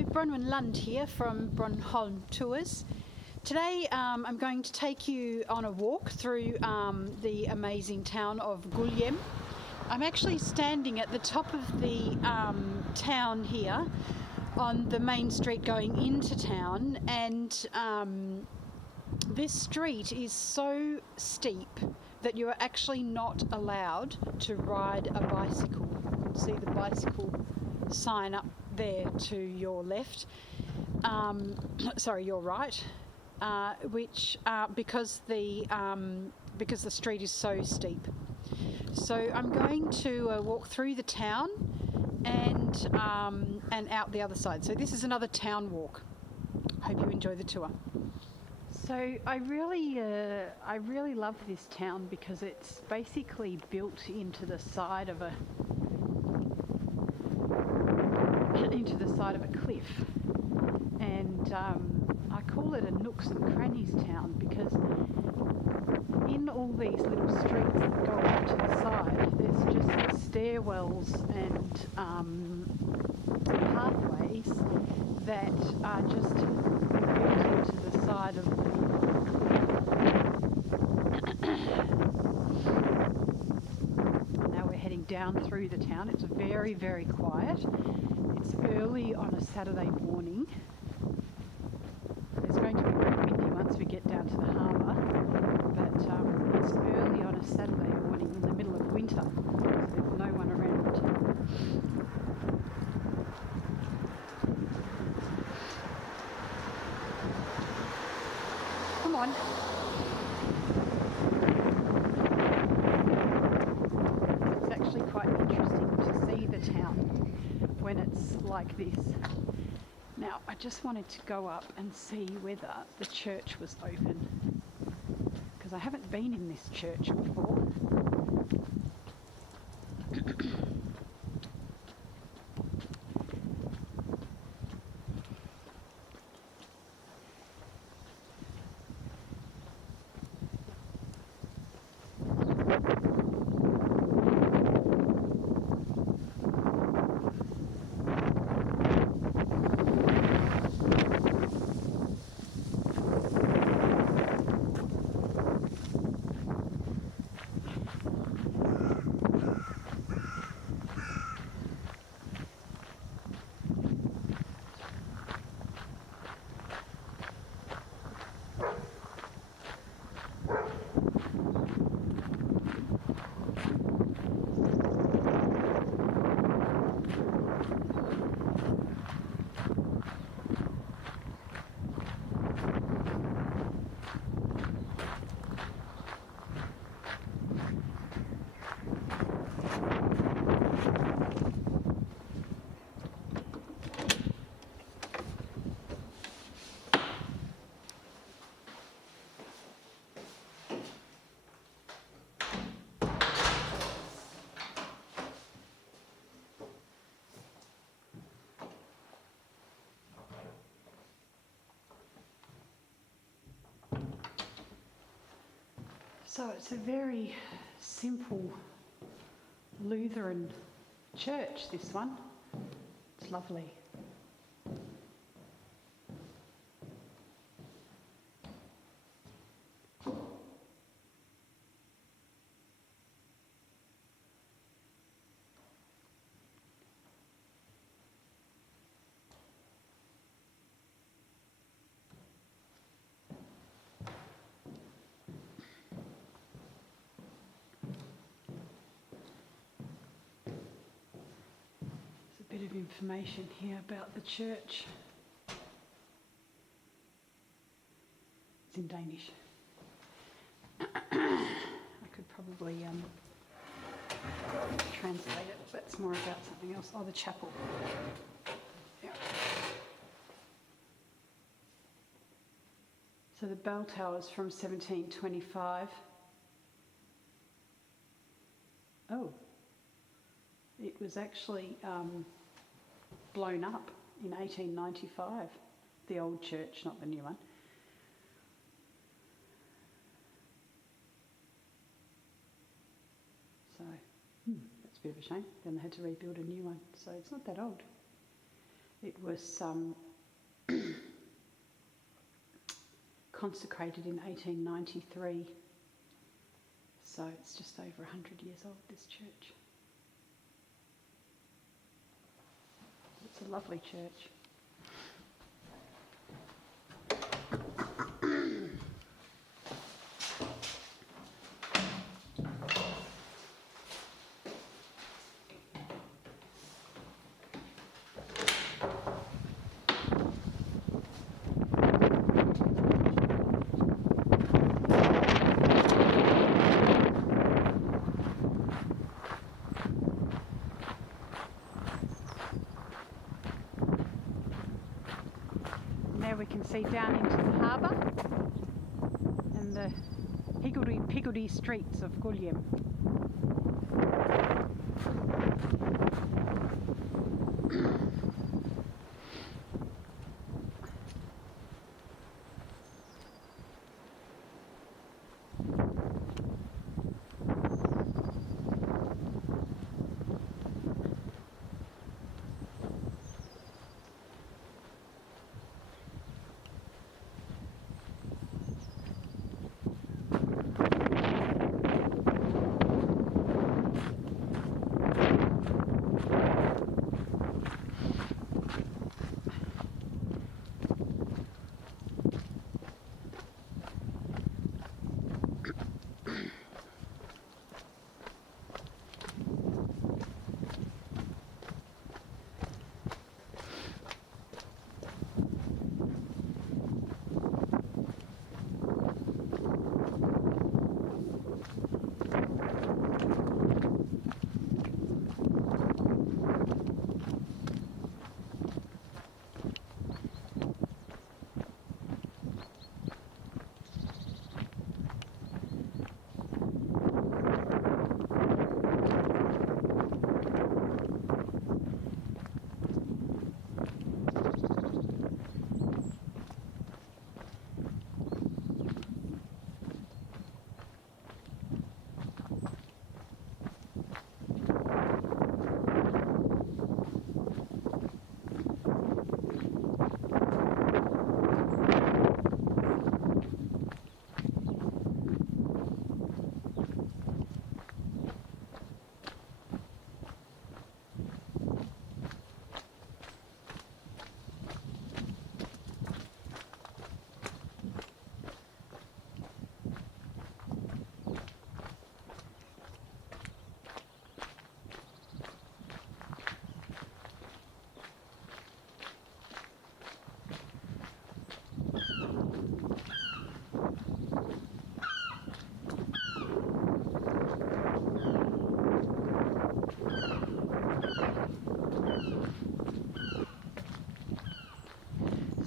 Hello, Bronwynlund here from BronHolm Tours. Today I'm going to take you on a walk through the amazing town of Gudhjem. I'm actually standing at the top of the town here on the main street going into town, and this street is so steep that you are actually not allowed to ride a bicycle. You can see the bicycle sign up there to your left, your right, because the street is so steep. So I'm going to walk through the town and out the other side. So this is another town walk. Hope you enjoy the tour. So I really love this town because it's basically built into the side of a cliff, and I call it a nooks and crannies town because in all these little streets that go up to the side, there's just stairwells and pathways that are just built into the side of the Now we're heading down through the town. It's very, very quiet. It's early on a Saturday morning. It's going to be very windy once we get down to the harbour, but it's early on a Saturday morning in the middle of winter, so there's no one around. Come on. It's actually quite interesting to see the town when it's like this. Now, I just wanted to go up and see whether the church was open, because I haven't been in this church before. So it's a very simple Lutheran church, this one. It's lovely. Bit of information here about the church. It's in Danish. I could probably translate it. That's more about something else. Oh, the chapel. Yeah. So the bell tower's from 1725. Oh. It was actually blown up in 1895, the old church, not the new one. So that's a bit of a shame. Then they had to rebuild a new one. So it's not that old. It was consecrated in 1893, so it's just over 100 years old, this church. It's a lovely church. There we can see down into the harbour and the higgledy-piggledy streets of Gudhjem.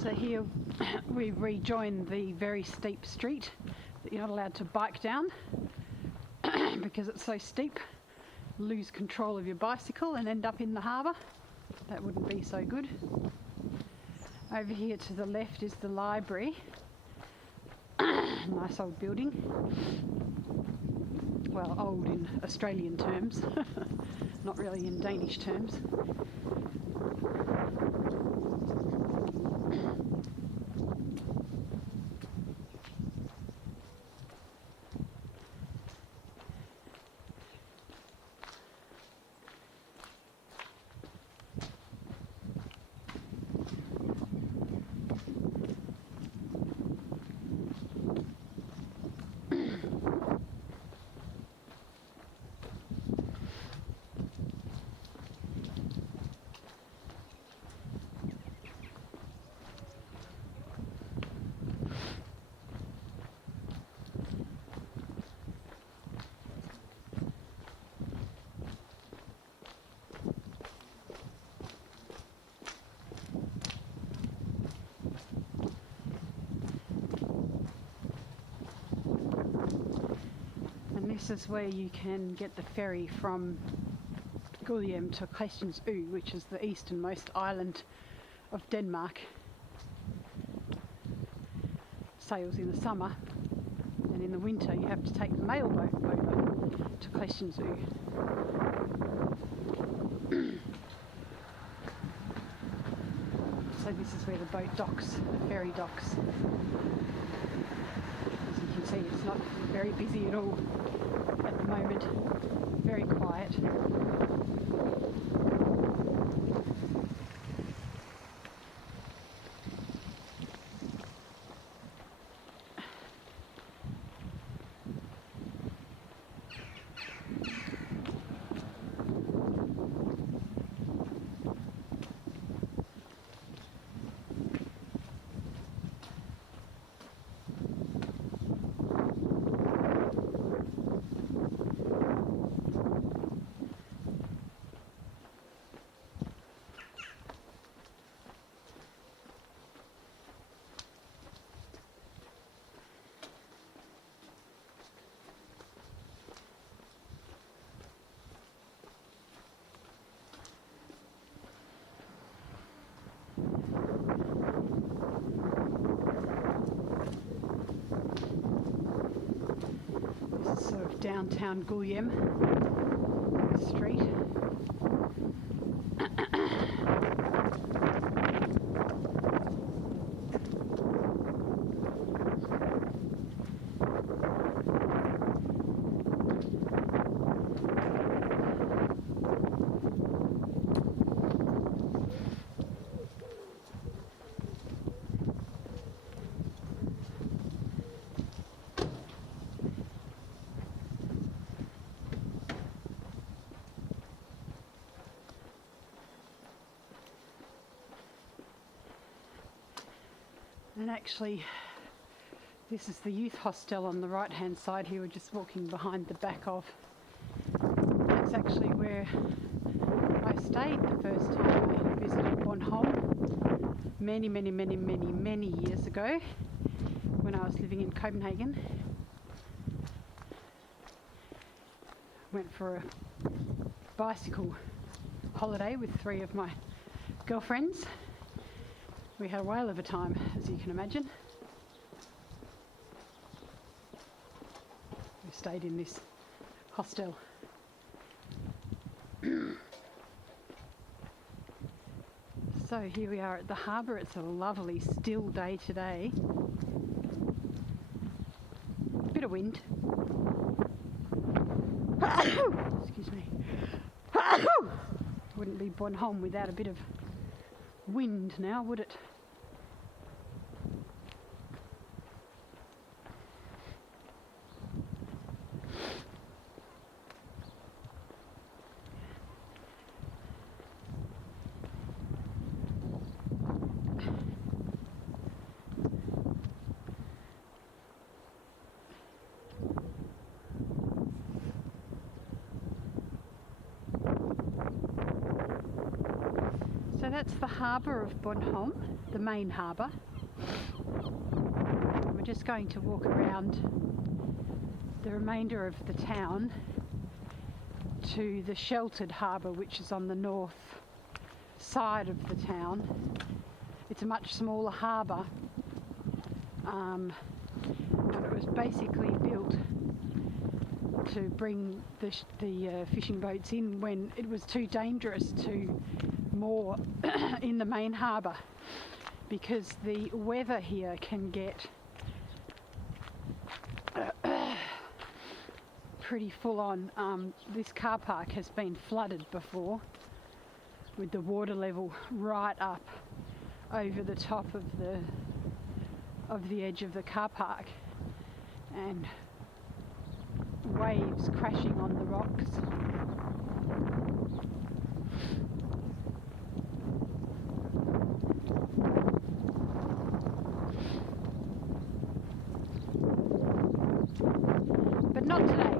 So here we've rejoined the very steep street that you're not allowed to bike down because it's so steep. Lose control of your bicycle and end up in the harbour. That wouldn't be so good. Over here to the left is the library. Nice old building. Well, old in Australian terms, not really in Danish terms. This is where you can get the ferry from Gudhjem to Christiansø, which is the easternmost island of Denmark. Sails in the summer, and in the winter you have to take the mailboat over to Christiansø. So this is where the boat docks, the ferry docks. As you can see, it's not very busy at all at the moment. Very quiet. Sort of downtown Gudhjem street. And actually, this is the youth hostel on the right hand side here. We're just walking behind the back of. That's actually where I stayed the first time I visited Bornholm many years ago when I was living in Copenhagen. Went for a bicycle holiday with 3 of my girlfriends. We had a whale of a time, as you can imagine. We stayed in this hostel. So here we are at the harbour. It's a lovely still day today. Bit of wind. Excuse me. Wouldn't be Bornholm without a bit of wind now, would it? So that's the harbour of Bornholm, the main harbour. We're just going to walk around the remainder of the town to the sheltered harbour, which is on the north side of the town. It's a much smaller harbour, and it was basically built to bring the fishing boats in when it was too dangerous to moor in the main harbour, because the weather here can get pretty full on. This car park has been flooded before, with the water level right up over the top of the edge of the car park, and waves crashing on the rocks. But not today.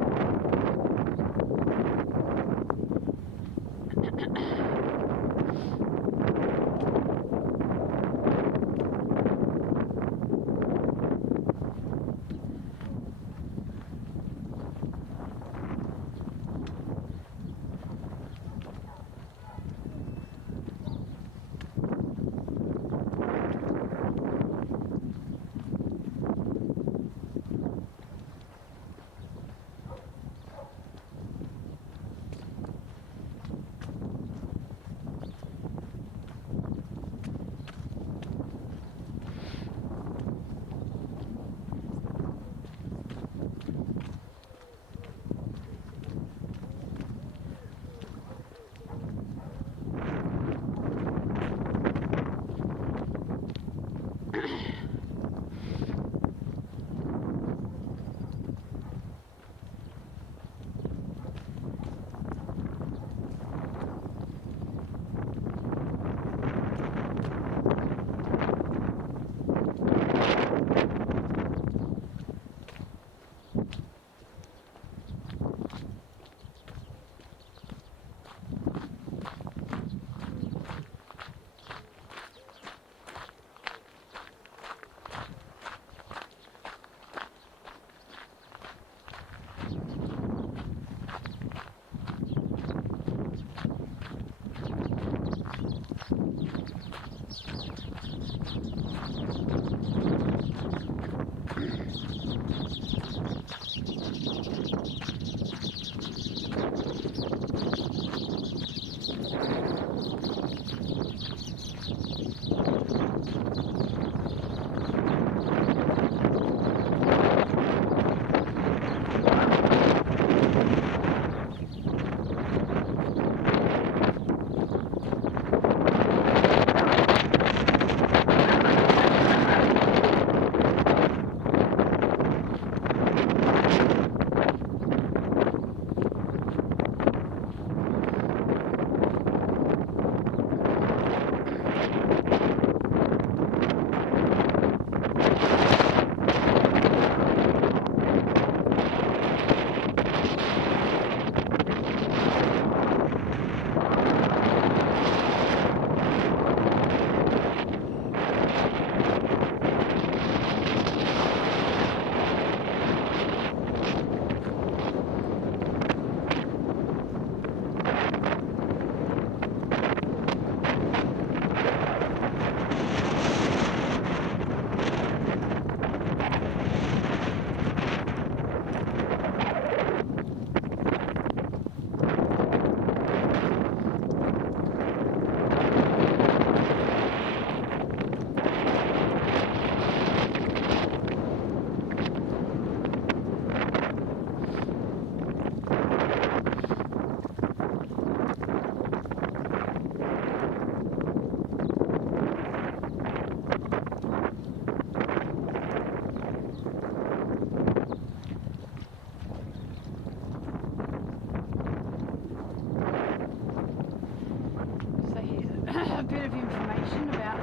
bit of information about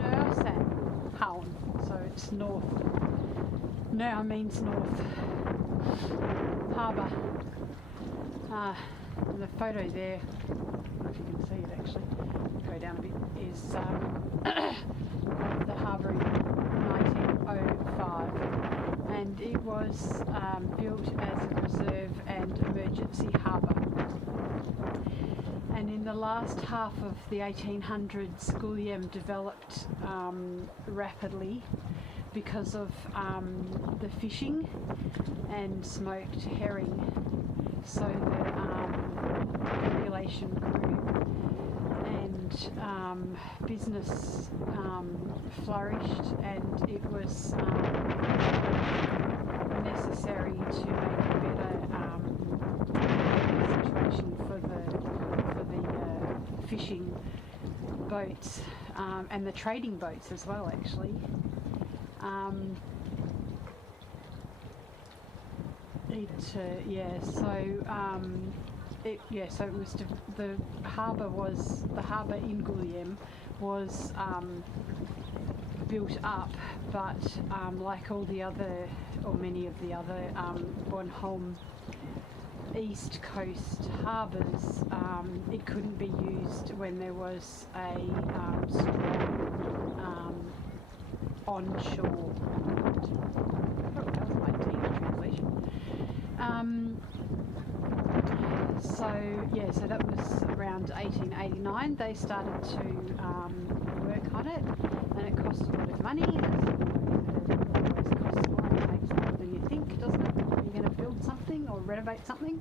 North. So it's north. Now means north. Harbour. And the photo there, I don't know if you can see it actually, go down a bit, is of the harbour in 1905. And it was built as a reserve and emergency harbour. And in the last half of the 1800s, Gudhjem developed rapidly because of the fishing and smoked herring. So the population grew and business flourished, and it was necessary to make a better situation for the fishing boats and the trading boats as well, actually. So it was the harbour in Gudhjem was built up, but like all the other, or many of the other Bornholm East Coast harbours, it couldn't be used when there was a strong onshore. Oh, that was my Danish translation. So that was around 1889. They started to work on it, and it cost a lot of money. It always costs more. It takes longer than you think, doesn't it? You're going to build something or renovate something.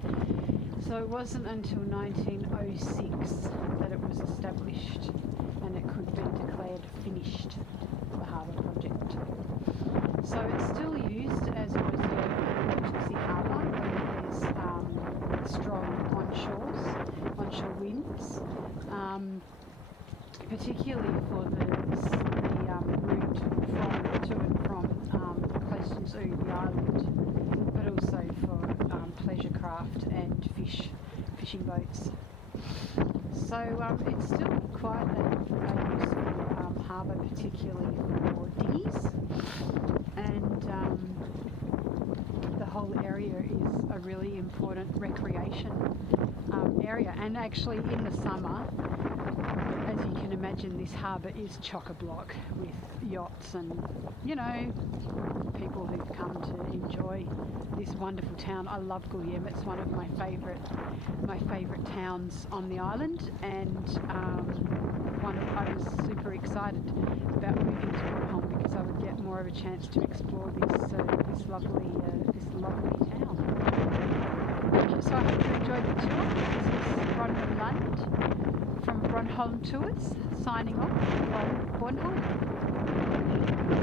So it wasn't until 1906 that it was established, and it could be declared finished, the harbour project. So it's still used as a reserve emergency harbour when there's strong onshore winds, particularly for the route to and from close to the island, but also for pleasure craft and fishing boats. So it's still quite a useful harbour, particularly for dinghies, and the whole area is a really important recreation area. And actually in the summer, as you can imagine, this harbour is chock-a-block with yachts and, people who've come to enjoy this wonderful town. I love Gudhjem. It's one of my favourite towns on the island, and I was super excited about moving to Bornholm because I would get more of a chance to explore this lovely town. So I hope you enjoyed the tour. This is Bronwynlund from BronHolm Tours, signing off from Bornholm.